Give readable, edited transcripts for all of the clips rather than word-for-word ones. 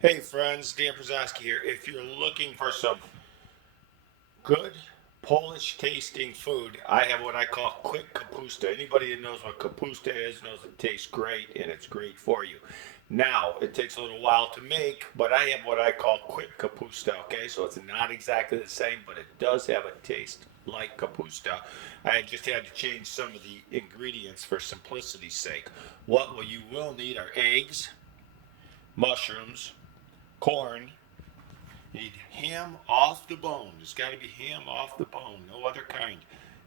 Hey friends, Dan Przyojski here. If you're looking for some good Polish tasting food, I have what I call Quik Kapusta. Anybody that knows what Kapusta is knows it tastes great and it's great for you. Now, it takes a little while to make, but I have what I call Quik Kapusta, okay? So it's not exactly the same, but it does have a taste like Kapusta. I just had to change some of the ingredients for simplicity's sake. What you will need are eggs, mushrooms, corn. You need ham off the bone. It's got to be ham off the bone, no other kind.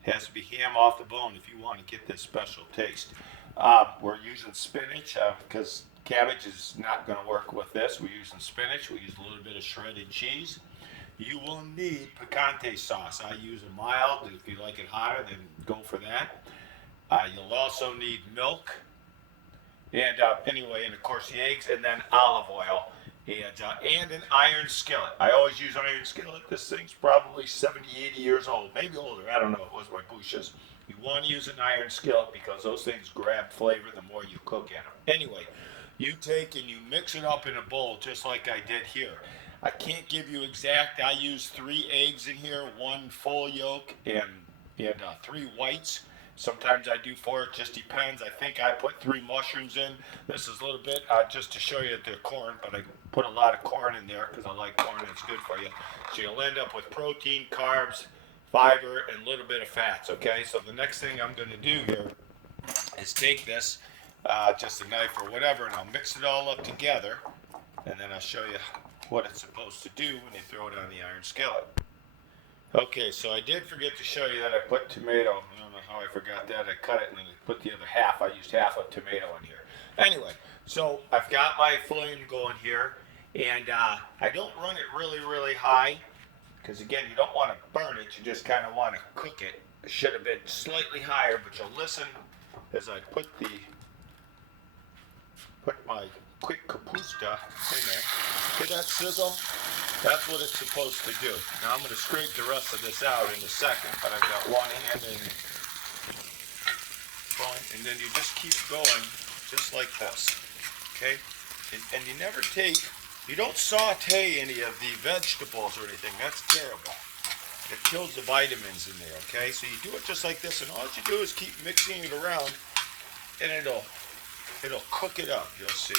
It has to be ham off the bone if you want to get this special taste. We're using spinach because cabbage is not going to work with this. We're using spinach. We use a little bit of shredded cheese. You will need picante sauce. I use a mild. If you like it hotter, then go for that. You'll also need milk. And anyway, and of course the eggs, and then olive oil, and an iron skillet. I always use iron skillet. This thing's probably 70, 80 years old, maybe older. I don't know. It was my bushes. You want to use an iron skillet because those things grab flavor the more you cook at them. Anyway, you take and you mix it up in a bowl just like I did here. I can't give you exact. I use 3 eggs in here, 1 full yolk, and 3 whites. Sometimes I do 4, it just depends. I think I put 3 mushrooms in. This is a little bit just to show you that they're corn, but I put a lot of corn in there because I like corn, it's good for you. So you'll end up with protein, carbs, fiber, and a little bit of fats, okay? So the next thing I'm gonna do here is take this, just a knife or whatever, and I'll mix it all up together, and then I'll show you what it's supposed to do when you throw it on the iron skillet. Okay, so I did forget to show you that I put tomato. I don't know how I forgot that. I cut it and then I put the other half. I used half of tomato in here. Anyway, so I've got my flame going here, and I don't run it really, really high because again, you don't want to burn it. You just kind of want to cook it. It should have been slightly higher, but you'll listen as I put my Quik Kapusta in there. Hear that sizzle? That's what it's supposed to do. Now I'm going to scrape the rest of this out in a second, but I've got one hand in going, and then you just keep going just like this, okay? And you don't saute any of the vegetables or anything. That's terrible. It kills the vitamins in there, okay? So you do it just like this, and all you do is keep mixing it around, and it'll cook it up, you'll see.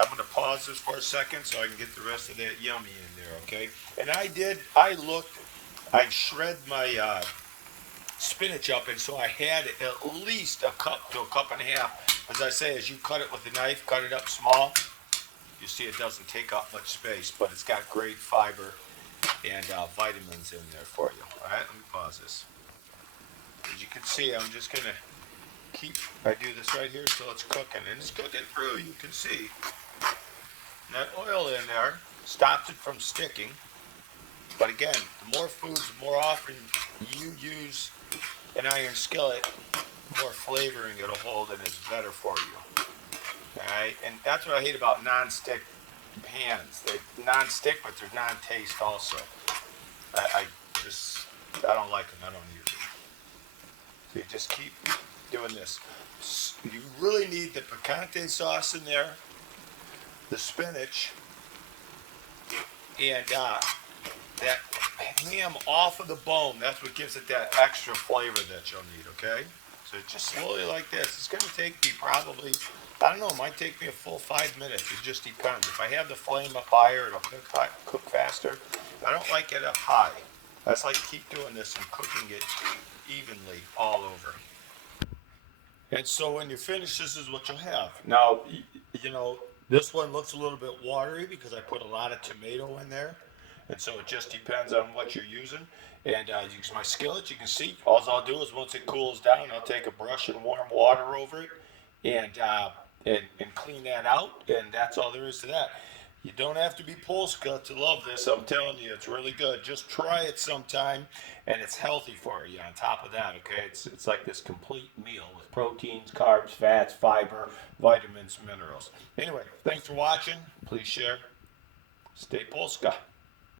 I'm going to pause this for a second so I can get the rest of that yummy in there, okay? And I shred my spinach up, and so I had at least a cup to a cup and a half. As I say, as you cut it with a knife, cut it up small, you see it doesn't take up much space, but it's got great fiber and vitamins in there for you. All right, let me pause this. As you can see, I'm just going to I do this right here so it's cooking, and it's cooking through, you can see. That oil in there stops it from sticking, but again, the more often you use an iron skillet, the more flavoring it'll hold and it's better for you. Alright, and that's what I hate about non-stick pans. They're non-stick, but they're non-taste also. I don't like them, I don't use them. So you just keep doing this. You really need the picante sauce in there, the spinach, and that ham off of the bone. That's what gives it that extra flavor that you'll need, okay? So just slowly like this. It's going to take me probably, I don't know, it might take me a full 5 minutes. It just depends. If I have the flame up higher, it'll cook faster. I don't like it up high. I just like to keep doing this and cooking it evenly all over. And so when you finish, this is what you'll have. Now, this one looks a little bit watery because I put a lot of tomato in there. And so it just depends on what you're using. And use my skillet. You can see, all I'll do is once it cools down, I'll take a brush and warm water over it and clean that out. And that's all there is to that. You don't have to be Polska to love this. I'm telling you, it's really good. Just try it sometime, and it's healthy for you on top of that, okay? It's like this complete meal with proteins, carbs, fats, fiber, vitamins, minerals. Anyway, thanks for watching. Please share. Stay Polska.